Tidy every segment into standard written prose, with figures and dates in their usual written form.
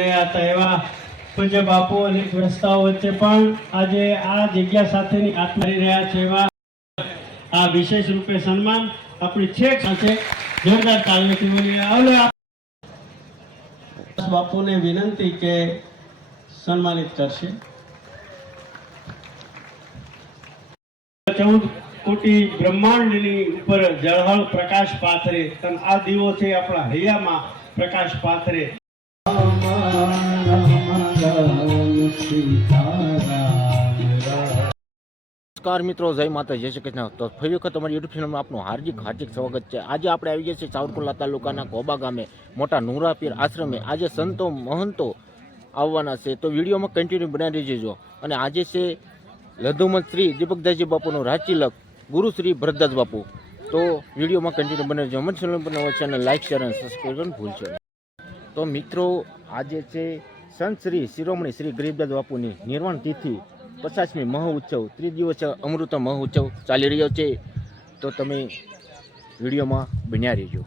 હતા એવા પૂજ્ય બાપુ અને વ્યવસ્થાઓ વચ્ચે પણ આજે આ જગ્યા સાથેની આત્મારી રહ્યા છે એવા આ વિશેષ રૂપે સન્માન આપણી છેક સાથે જોરદાર તાળીઓથી બોલીએ બાપુને વિનંતી કે સન્માનિત કરશે 14 કોટી બ્રહ્માંડની ઉપર જળહળ પ્રકાશ પાથરે તન આ દીવોથી આપણા હૈયામાં પ્રકાશ પાથરે। નમસ્કાર મિત્રો, જય માતા જય શ્રી કૃષ્ણ। તો ફરી વખત અમારી યુટ્યુબ ચેનલમાં આપનું હાર્દિક સ્વાગત છે। આજે આપણે આવી ગયા છીએ સાવરકુંડલા તાલુકાના કોબા ગામે મોટા નુરાપીર આશ્રમે। આજે સંતો મહંતો આવવાના છે, તો વિડીયોમાં કન્ટિન્યુ બનાવી દેજો। અને આજે છે લધુમત શ્રી દીપકદાસજી બાપુનું રાજતિલક ગુરુ શ્રી ભરતદાસ બાપુ। તો વિડીયોમાં કન્ટિન્યુ બનાવી દેજો। અમારી ચેનલ પર ચેનલ લાઈક શેર અને સબસ્ક્રાઈબ કરવાનું ભૂલશો નહીં। તો મિત્રો, આજે છે સંત શ્રી શિરોમણી શ્રી ગરીબદાસ બાપુની નિર્વાણ તિથિ 50મી મહોત્સવ, ત્રિદિવસીય અમૃત મહોત્સવ ચાલી રહ્યો છે। તો તમે વિડીયોમાં બન્યા રહેજો।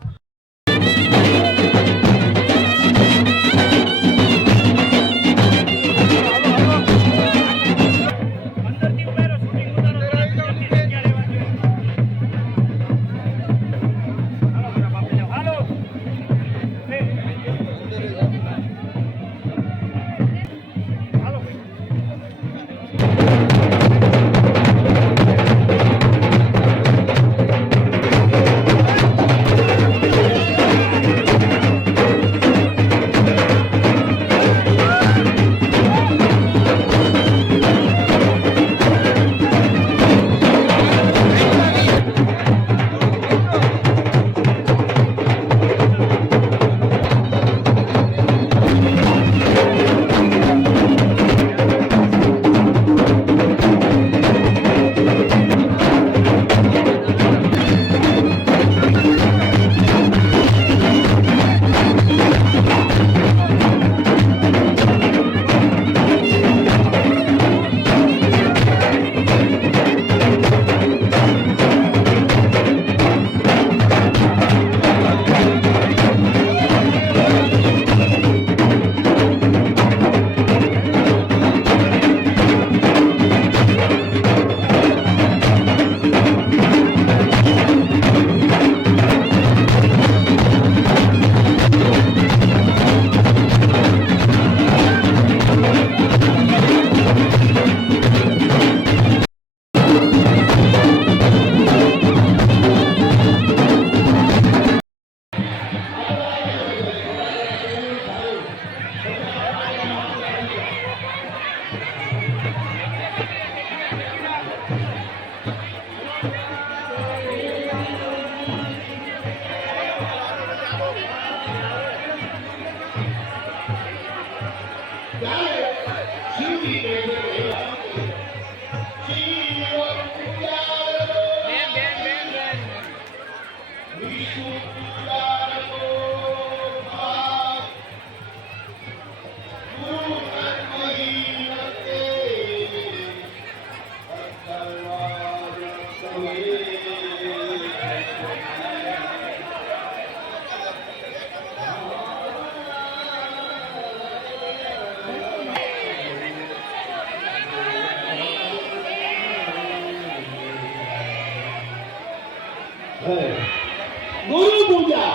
गुरु पूजा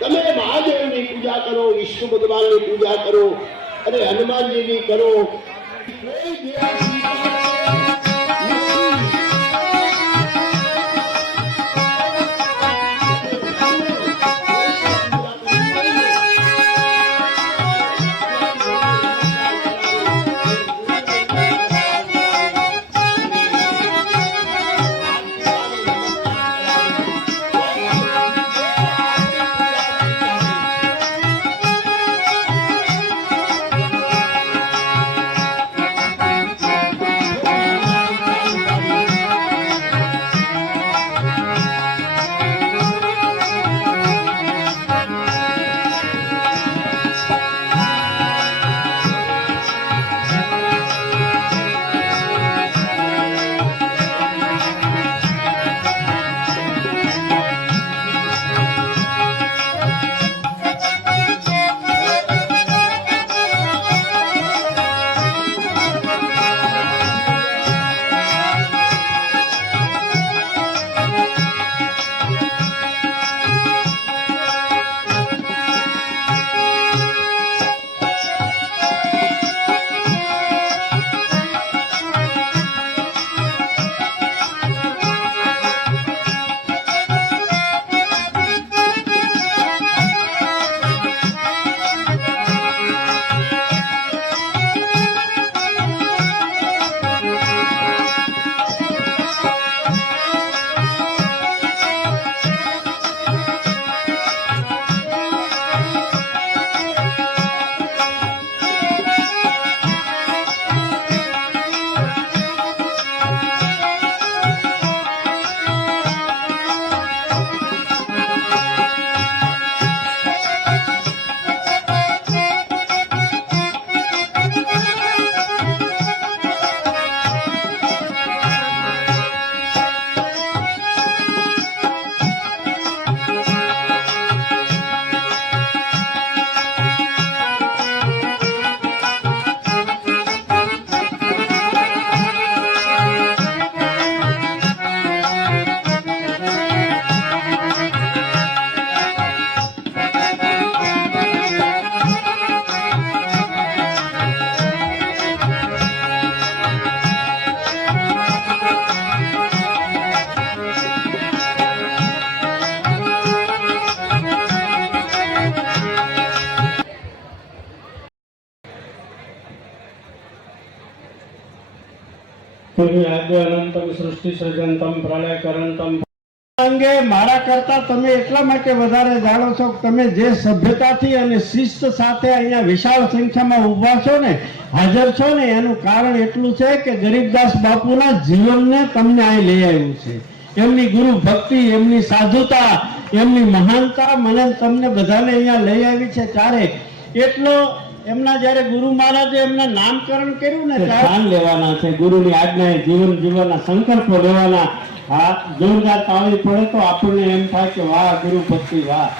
તમે મહાદેવની પૂજા કરો, વિષ્ણુ ભગવાનની પૂજા કરો અને હનુમાનજીની કરો। પુણ્યાદ્યનંતમ સૃષ્ટિ સર્જનતમ પ્રલય કરંતમ અંગે મારા કરતા તમે એટલા માટે વધારે જાણો છો કે તમે જે સભ્યતાથી અને શિસ્ત સાથે અહીંયા વિશાળ સંખ્યામાં ઊભા છો ને, હાજર છો ને, એનું કારણ એટલું છે કે ગરીબદાસ બાપુના જીવનને તમને અહીં લઈ આવ્યું છે. એમની ગુરુ ભક્તિ, એમની સાધુતા, એમની મહાનતા મને તમને બધાને અહીંયા લઈ આવી છે. ત્યારે એટલો એમના જ્યારે ગુરુ મહારાજે એમના નામકરણ કર્યું ને, ધ્યાન લેવાના છે, ગુરુની આજ્ઞાએ જીવન જીવવાના સંકલ્પો લેવાના. હા, જોરદાર તાળી પડે તો આપણને એમ થાય કે વાહ ગુરુ ભક્તિ, વાહ.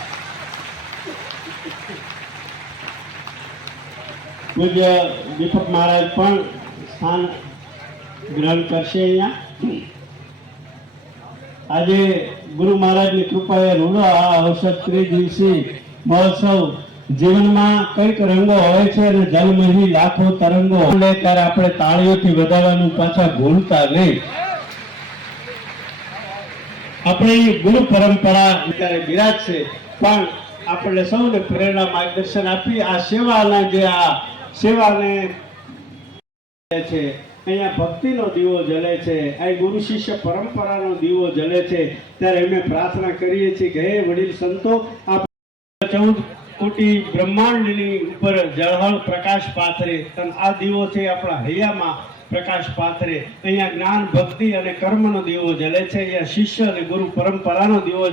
પૂજ્ય દીપક મહારાજ પણ સ્થાન ગ્રહણ કરશે અહીંયા. આજે ગુરુ મહારાજની કૃપાએ રૂડો આ અવસર ત્રિદિવસીય મહોત્સવ જીવનમાં કઈક રંગો હોય છે અને જલમહી લાખો તરંગો ત્યારે આપણે તાળીઓથી વધારવાનું પાછા ભૂલતા નહીં. આપણી ગુરુ પરંપરા અત્યારે બિરાજ છે, પણ આપણે સૌને પ્રેરણા માર્ગદર્શન આપી આ સેવાના જે આ સેવાને છે, અહીંયા ભક્તિનો દીવો જલે છે, અહીં ગુરુ શિષ્ય પરંપરાનો દીવો જલે છે. ત્યારે અમે પ્રાર્થના કરીએ છીએ કે હે વડીલ સંતો, આપ 14 કોટી બ્રહ્માંડની ઉપર જળહળ પ્રકાશ પાથરે અને આ દીવો છે આપણા હૈયામાં પ્રકાશ પાથરે. અહીંયા જ્ઞાન, ભક્તિ અને કર્મનો દીવો જલે છે, અહીંયા શિષ્ય અને ગુરુ પરંપરાનો દીવો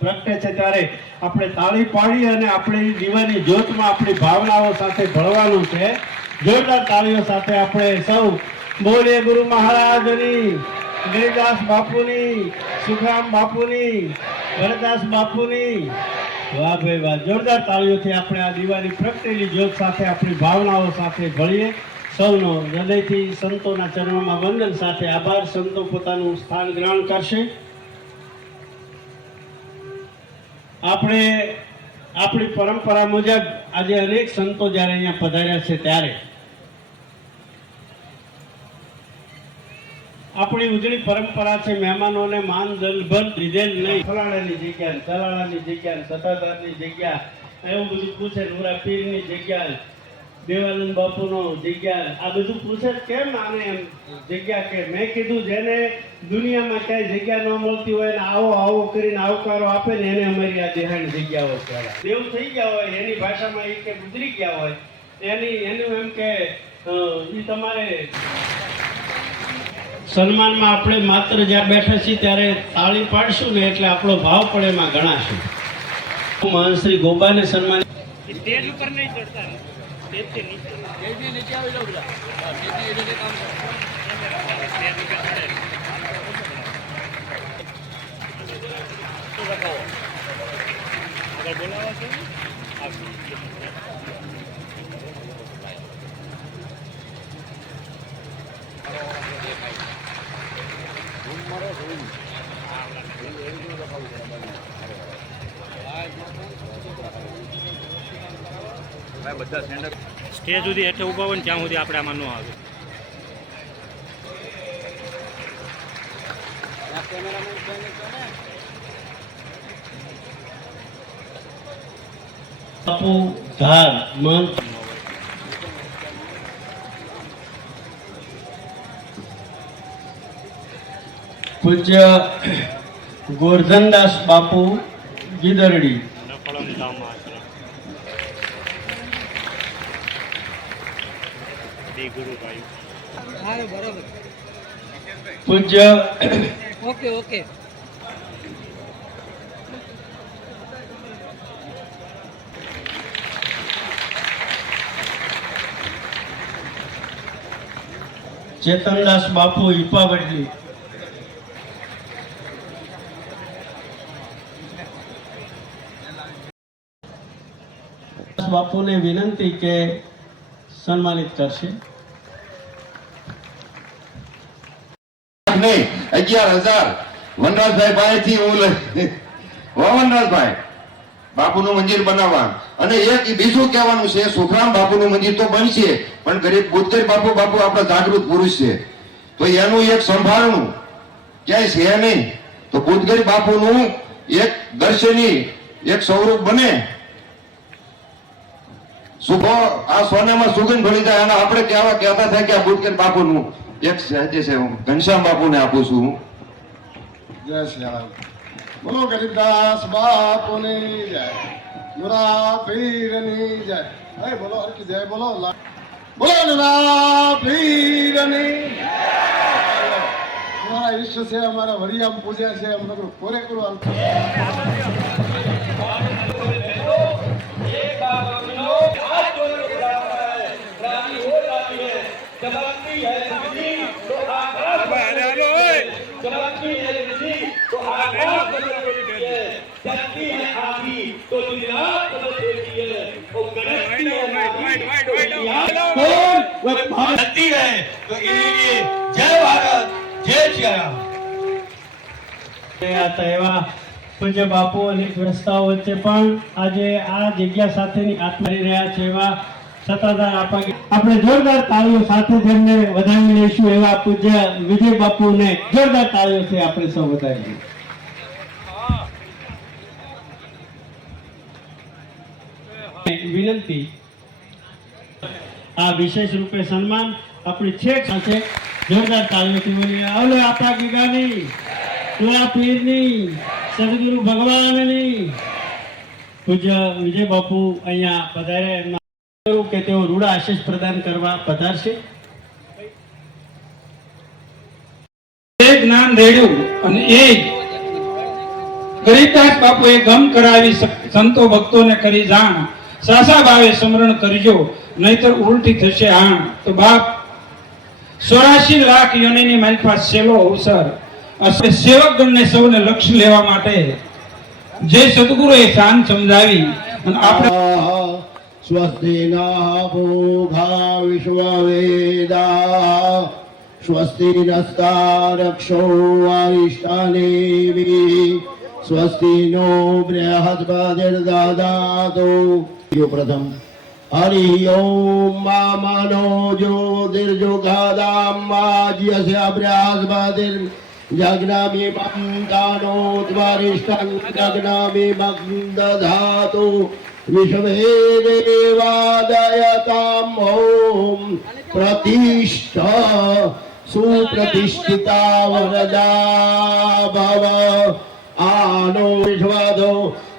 પ્રગટે છે. ત્યારે આપણે તાળી પાડી અને આપણે દીવાની જ્યોતમાં આપણી ભાવનાઓ સાથે ભળવાનું છે. જોરદાર તાળીઓ સાથે આપણે સૌ બોલીએ ગુરુ મહારાજની, ગરીબદાસ બાપુની, સુખરામ બાપુની, ભરતદાસ બાપુની. વાહ ભાઈ વાહ. જોરદાર તાળીઓથી આપણે આ દીવાની પ્રગટેલી જ્યોત સાથે આપણી ભાવનાઓ સાથે ભળીએ. સૌનો હૃદયથી સંતોના ચરણોમાં વંદન સાથે આભાર. સંતો પોતાનું સ્થાન ગ્રહણ કરશે. આપણે આપણી પરંપરા મુજબ આજે અનેક સંતો જ્યારે અહીંયા પધાર્યા છે, ત્યારે આપણી ઉજળી પરંપરા છે મહેમાનોને માન દલભર લીધેલ નહીં. ફલાણાની જગ્યા, ચલાણાની જગ્યા, સતાધારની જગ્યા, એવું બધું પૂછે. નુરા પીરની જગ્યા, દેવાનંદ બાપુનો જગ્યા, આ બધું પૂછે કેમ આને એમ જગ્યા કે. મેં કીધું જેને દુનિયામાં ક્યાંય જગ્યા ન મળતી હોય ને આવો આવો કરીને આવકારો આપે ને, એને અમારી આ દેહાની જગ્યાઓ કહેવાય. દેવ થઈ ગયા હોય એની ભાષામાં, એ કે ગુજરી ગયા હોય એનું એમ કે એ તમારે સન્માનમાં આપણે માત્ર જ્યાં બેઠા છીએ ત્યારે તાળી પાડશું ને એટલે આપણો ભાવ પણ એમાં ગણાશે. મહંત શ્રી ગોપાને સન્માન સ્ટેજ ઉપર નહીં ચડતા, સ્ટેજ થી નીચે આવી જાવ. બોલાવા છે સ્ટેજ સુધી એટલે ઉભા હોય ને ત્યાં સુધી આપણે આમાં ન આવે. બાપુ ધાર મહંત પૂજ્ય ગોરધનદાસ બાપુ ગીદરડી, પૂજ્ય ઓકે ઓકે ચેતનદાસ બાપુ ઈપાવડલી, બાપુને વિનંતી કે સન્માનિત કરશે. 11,000 વનરાજભાઈ પાસેથી હું વનરાજભાઈ બાપુનું મંદિર બનાવવા. અને એક બીજું કહેવાનું છે, સુખરામ બાપુનું મંદિર તો બનશે, પણ ગરીબ બુદ્ધર બાપુ આપણા જાગૃત પુરુષ છે, તો એનું એક સંભાળનું ક્યાંય છે નહીં. તો બુદ્ધગર બાપુનું એક દર્શની એક સ્વરૂપ બને, શુભો આ સોનામાં સુગંધ ભળી જાય અને આપણે કહેતા થાય કે આ બુદ્ધગર બાપુનું એક સહેજે છે હું ઘનશ્યામ બાપુને આપું છું. જય શ્રી રામ. બોલો ગરીબદાસ બાપુની જય, નુરા પીરની જય. હે બોલો હરકી જય બોલો બોલો નુરા પીરની જય. અમારા ઈષ્ટ છે, અમારા વરિયામ પૂજ્યા છે, અમને પૂરેપૂરું शक्ति है तो इन्हीं जय भारत जय श्री राम. હતા એવા પૂજ્ય બાપુ અને રસ્તાઓ વચ્ચે પણ આજે આ જગ્યા સાથેની આત્મા રહ્યા છે એવા સત્તાધાર આપણે જોરદાર તાળીઓ સાથે તેમને વધાવી લઈશું એવા પૂજ્ય વિજય બાપુને જોરદાર તાળીઓથી આપણે સૌ વધાવીએ. વિનંતી આ વિશેષ રૂપે સન્માન આપણી છેક સાથે જોરદાર તાળીઓથી બોલીએ. આવલે આપણા ગીગાની તુલા પીરની સદગુરુ ભગવાનની. પૂજ્ય વિજય બાપુ અહીંયા પધારે કે તેઓ રૂડા આશીષ પ્રદાન કરવા પધારશે. જ્ઞાન રેડ્યું અને એ ગરીબદાસ બાપુએ ગમ કરાવી સંતો ભક્તોને કરી જાણ, સાસા ભાવે સ્મરણ કરજો નહીતર ઉલટી થશે હાણ. તો બાપ 84 લાખ યોનિની મારી પાસે છેલ્લો અવસર સેવકગણને સૌને લક્ષ્ય લેવા માટે જે સદગુરુએ શાન સમજાવી અને આપણે સ્વસ્તિ ના ભોગા વિશ્વવેદા સ્વસ્તિ નસ્તારક્ષો અરિષ્ટાનેમિ સ્વસ્તિ નો બૃહસ્પતિર્દદાતો. પ્રથમ હરિ ઓમ માનો જ્યોતિર્જોગાદામ માજ્યસ્ય બૃહસ્પતિર જગ્નામિ મંતાનો દ્વારિષ્ઠં જગ્નામિ મગ્દધાતુ વિશ્વે દેવાદયતામ ઓમ પ્રતિષ્ઠા સુપ્રતિષ્ઠિતા વરદા ભવ આનો વિશ્વદો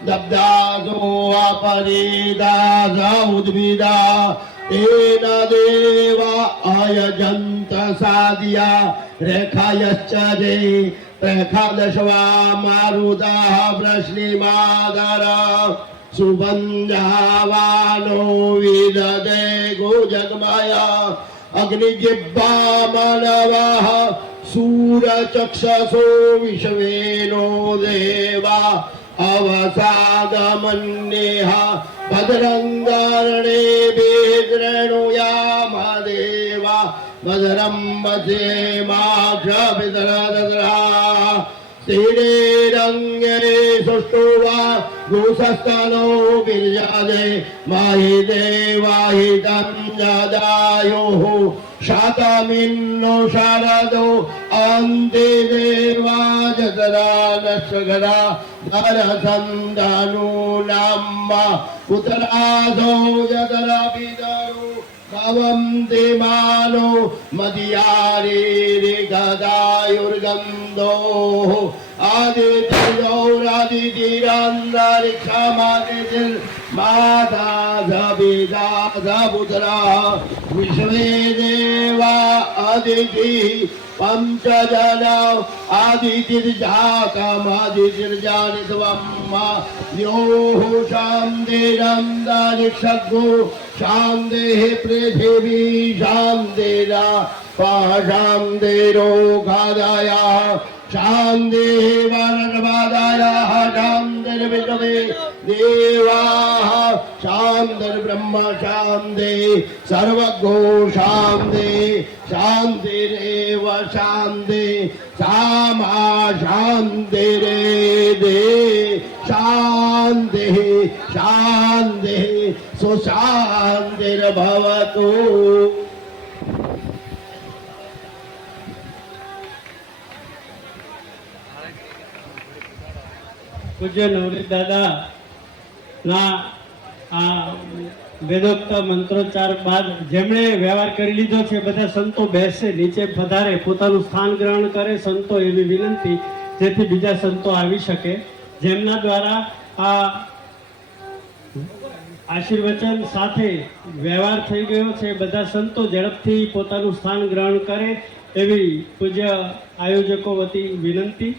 દબ્દાસો આપરિદાસ ઉદ્ભિદા તેન દેવા આયજંત સાદિયા રેખાયશ્ચ જય રેખાદશવા મારુદા પ્રશ્નિમાદરા સુબંધાવાનો વિદદે ગોજગમાયા અગ્નિજિબ્બા માનવાહ સૂરચક્ષસો વિશ્વેનો દેવા અવસાદમન્યેહ ભદ્રંગારણે ભેદ્રેણુયામ દેવા ભદ્રમ વસેમાક્ષપિતરદરા તિરેરંગે સુષ્ટુવા ગોસસ્તનો વિર્યાદે માહિ દેવાહિતં જદાયોઃ શાતમિન્નો શારદો અંતે દેવા જતરા નશ્ગરા ધરસંધાનુ નામ્મા પુત્રાદો જતરા પિતરો ભવંતિ માનો મદિયારે ગદાયુર્ગંધો આદિત્યોરાદિતિરાંદારિક્ષામાદિતિર માતા ધબિદા ધબુતરા વિશ્વે દેવા અદિતિ પંચજન આદિતિર્જાતમાદિતિર્જાનિત્વમ્મા યો શાંતિરંદારિક્ષગો શાંતિઃ પૃથિવી શાંતિરા શાંતિરોગાદયા શાંતિઃ વરદવાદયા શાંતિર્વિશ્વે દેવાः શાંતિર્બ્રહ્મ શાંતિः સર્વગો શાંતિः શાંતિરેવ શાંતિः સામા શાંતિરેદે શાંતિः શાંતિः સુશાંતિર્ભવતુ. પૂજ્ય નવરીત દાદા ના આ વેદોક્ત મંત્રોચ્ચાર બાદ જેમણે વ્યવહાર કરી લીધો છે બધા સંતો બેસે, નીચે પધારે, પોતાનું સ્થાન ગ્રહણ કરે સંતો, એવી વિનંતી, જેથી બીજા સંતો આવી શકે. જેમના દ્વારા આ આશીર્વચન સાથે વ્યવહાર થઈ ગયો છે, બધા સંતો ઝડપથી પોતાનું સ્થાન ગ્રહણ કરે એવી પૂજ્ય આયોજકો વતી વિનંતી.